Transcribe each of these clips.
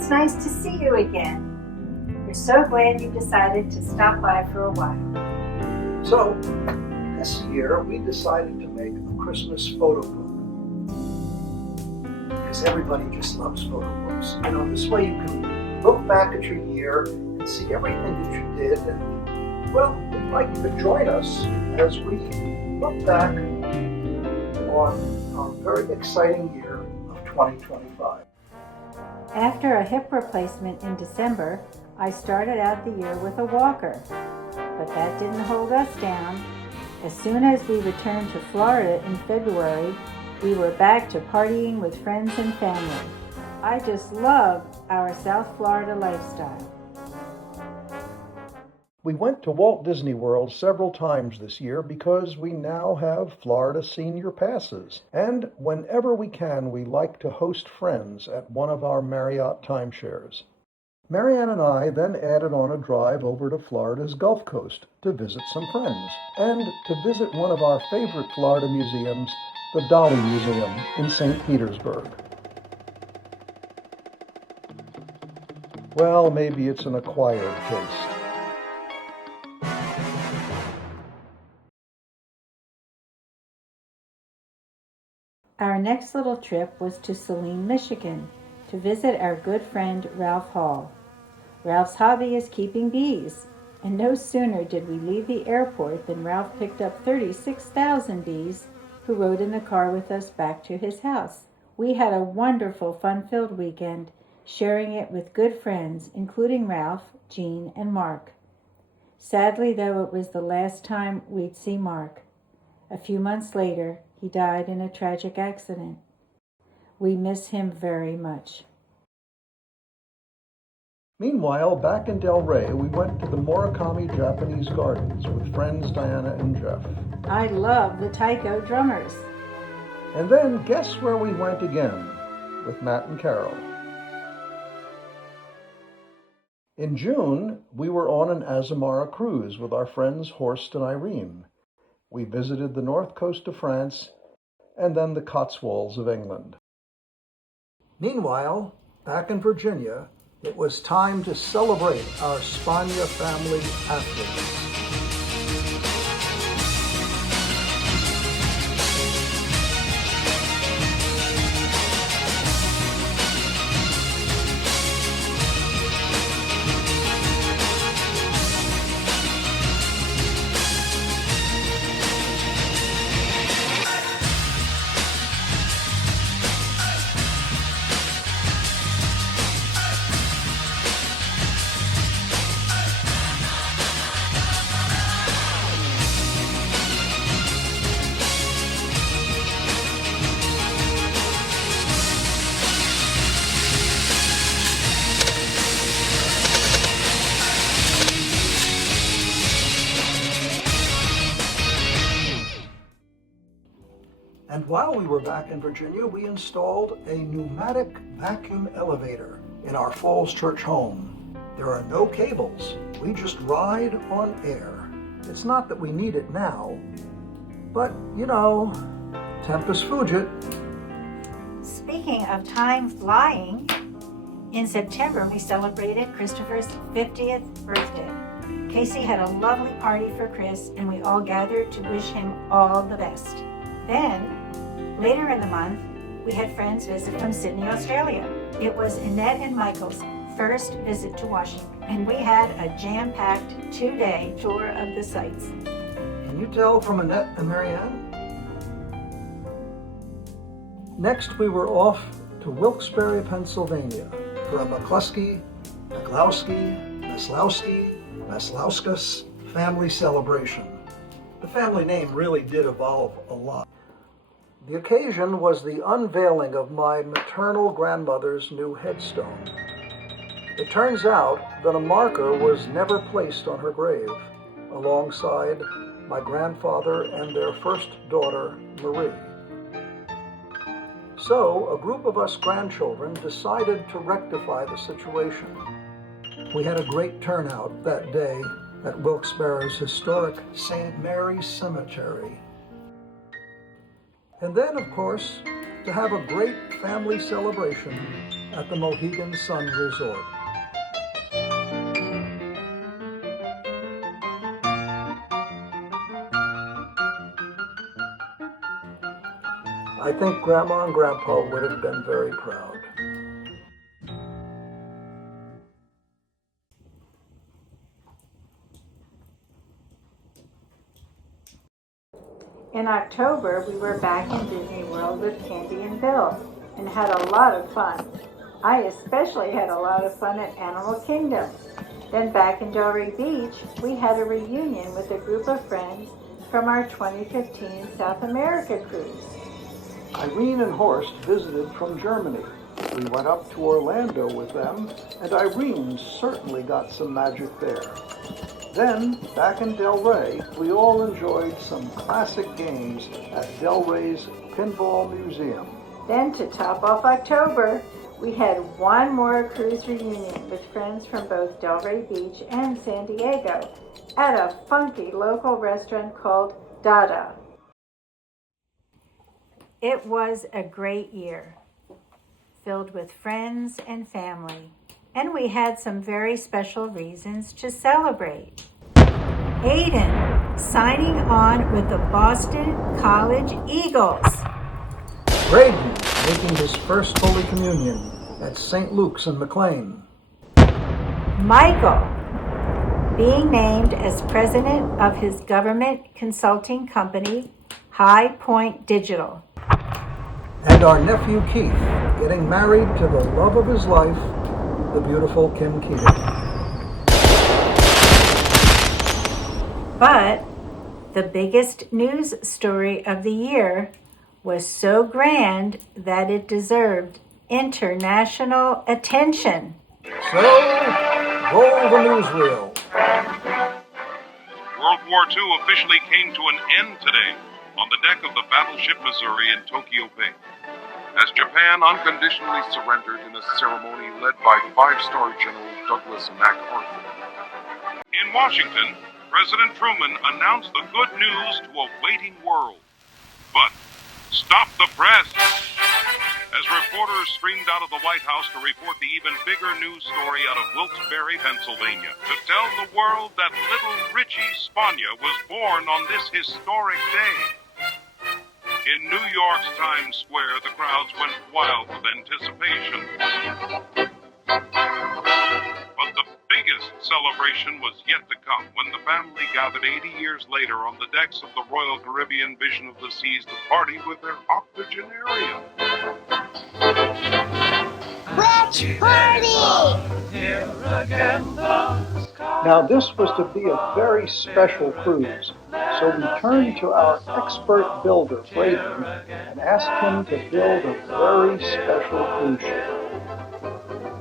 It's nice to see you again. We're so glad you decided to stop by for a while. So, this year we decided to make a Christmas photo book. Because everybody just loves photo books. You know, this way you can look back at your year and see everything that you did. And, well, we'd like you to join us as we look back on our very exciting year of 2025. After a hip replacement in December, I started out the year with a walker. But that didn't hold us down. As soon as we returned to Florida in February, we were back to partying with friends and family. I just love our South Florida lifestyle. We went to Walt Disney World several times this year because we now have Florida senior passes. And whenever we can, we like to host friends at one of our Marriott timeshares. Marianne and I then added on a drive over to Florida's Gulf Coast to visit some friends and to visit one of our favorite Florida museums, the Dolly Museum in St. Petersburg. Well, maybe it's an acquired taste. Our next little trip was to Saline, Michigan, to visit our good friend Ralph Hall. Ralph's hobby is keeping bees, and no sooner did we leave the airport than Ralph picked up 36,000 bees who rode in the car with us back to his house. We had a wonderful, fun-filled weekend, sharing it with good friends, including Ralph, Jean, and Mark. Sadly, though, it was the last time we'd see Mark. A few months later, he died in a tragic accident. We miss him very much. Meanwhile, back in Del Rey, we went to the Murakami Japanese Gardens with friends Diana and Jeff. I love the taiko drummers. And then guess where we went again with Matt and Carol. In June, we were on an Azamara cruise with our friends Horst and Irene. We visited the north coast of France and then the Cotswolds of England. Meanwhile, back in Virginia, it was time to celebrate our Spagna family athletes. And while we were back in Virginia, we installed a pneumatic vacuum elevator in our Falls Church home. There are no cables. We just ride on air. It's not that we need it now, but, you know, tempus fugit. Speaking of time flying, in September we celebrated Christopher's 50th birthday. Casey had a lovely party for Chris, and we all gathered to wish him all the best. Then, later in the month, we had friends visit from Sydney, Australia. It was Annette and Michael's first visit to Washington, and we had a jam-packed 2-day tour of the sites. Can you tell from Annette and Marianne? Next, we were off to Wilkes-Barre, Pennsylvania for a McCluskey, Maslowskis family celebration. The family name really did evolve a lot. The occasion was the unveiling of my maternal grandmother's new headstone. It turns out that a marker was never placed on her grave, alongside my grandfather and their first daughter, Marie. So, a group of us grandchildren decided to rectify the situation. We had a great turnout that day at Wilkes-Barre's historic St. Mary's Cemetery. And then, of course, to have a great family celebration, at the Mohegan Sun Resort. I think Grandma and Grandpa would have been very proud. In October, we were back in Disney World with Candy and Bill and had a lot of fun. I especially had a lot of fun at Animal Kingdom. Then back in Delray Beach, we had a reunion with a group of friends from our 2015 South America cruise. Irene and Horst visited from Germany. We went up to Orlando with them, and Irene certainly got some magic there. Then, back in Delray, we all enjoyed some classic games at Delray's Pinball Museum. Then to top off October, we had one more cruise reunion with friends from both Delray Beach and San Diego at a funky local restaurant called Dada. It was a great year, filled with friends and family, and we had some very special reasons to celebrate. Aiden signing on with the Boston College Eagles. Braden making his first Holy Communion at St. Luke's in McLean. Michael being named as president of his government consulting company, High Point Digital. And our nephew Keith getting married to the love of his life, the beautiful Kim Keating. But the biggest news story of the year was so grand that it deserved international attention. So, roll the newsreel. World War II officially came to an end today on the deck of the battleship Missouri in Tokyo Bay, as Japan unconditionally surrendered in a ceremony led by five-star General Douglas MacArthur. In Washington, President Truman announced the good news to a waiting world. But stop the press! As reporters streamed out of the White House to report the even bigger news story out of Wilkes-Barre, Pennsylvania, to tell the world that little Richie Spagna was born on this historic day. In New York's Times Square, the crowds went wild with anticipation. But the biggest celebration was yet to come when the family gathered 80 years later on the decks of the Royal Caribbean Vision of the Seas to party with their octogenarian. Let's party! Now this was to be a very special cruise, so we turned to our expert builder, Braden, and asked him to build a very special cruise ship.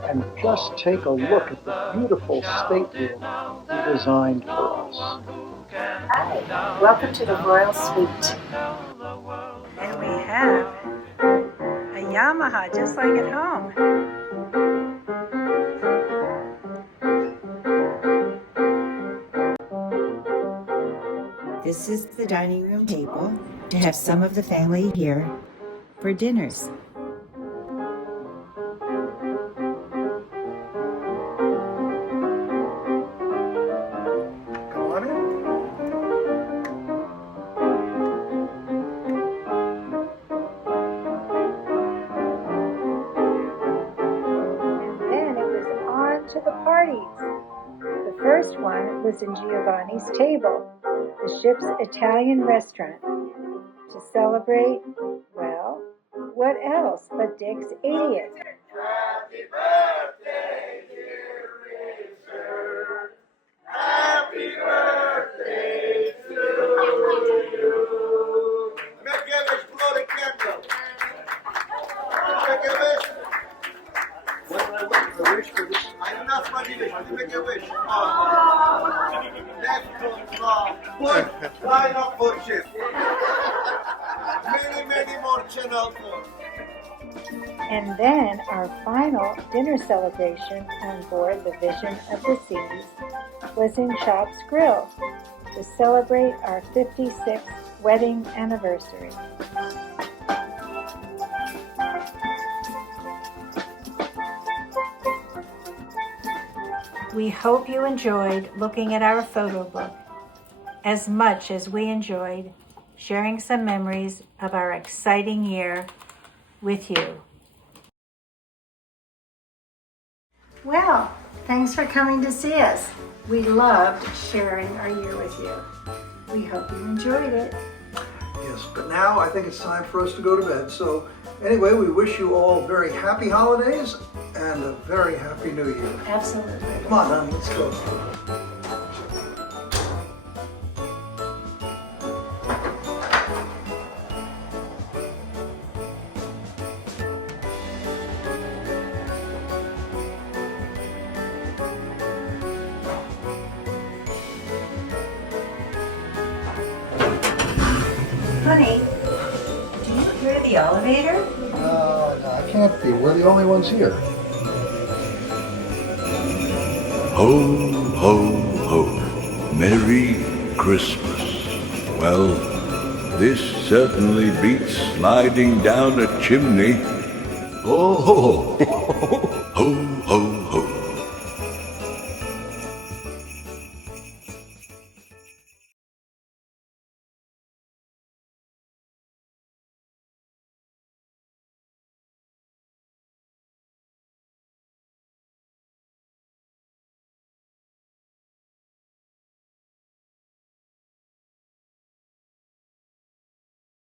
And just take a look at the beautiful stateroom he designed for us. Hi, welcome to the Royal Suite. And we have a Yamaha just like at home. This is the dining room table to have some of the family here for dinners. Come on in. And then it was on to the parties. The first one was in Giovanni's Table, the ship's Italian restaurant, to celebrate, well, what else but Dick's 80th? Happy birthday, dear Richard. Happy birthday to you. Make a wish, blow the candle. Make a wish. What do I wish? A wish for this? I'm not funny wish. Make a wish. Let's go. Push. Line up pushes. Many more channels. And then our final dinner celebration on board the Vision of the Seas was in Shop's Grill to celebrate our 56th wedding anniversary. We hope you enjoyed looking at our photo book as much as we enjoyed sharing some memories of our exciting year with you. Well, thanks for coming to see us. We loved sharing our year with you. We hope you enjoyed it. Yes, but now I think it's time for us to go to bed. So anyway, we wish you all very happy holidays and a very happy new year. Absolutely. Come on, honey, let's go. Honey, do you hear the elevator? No, I can't be. We're the only ones here. Ho, ho, ho. Merry Christmas. Well, this certainly beats sliding down a chimney. Oh, ho, ho, ho.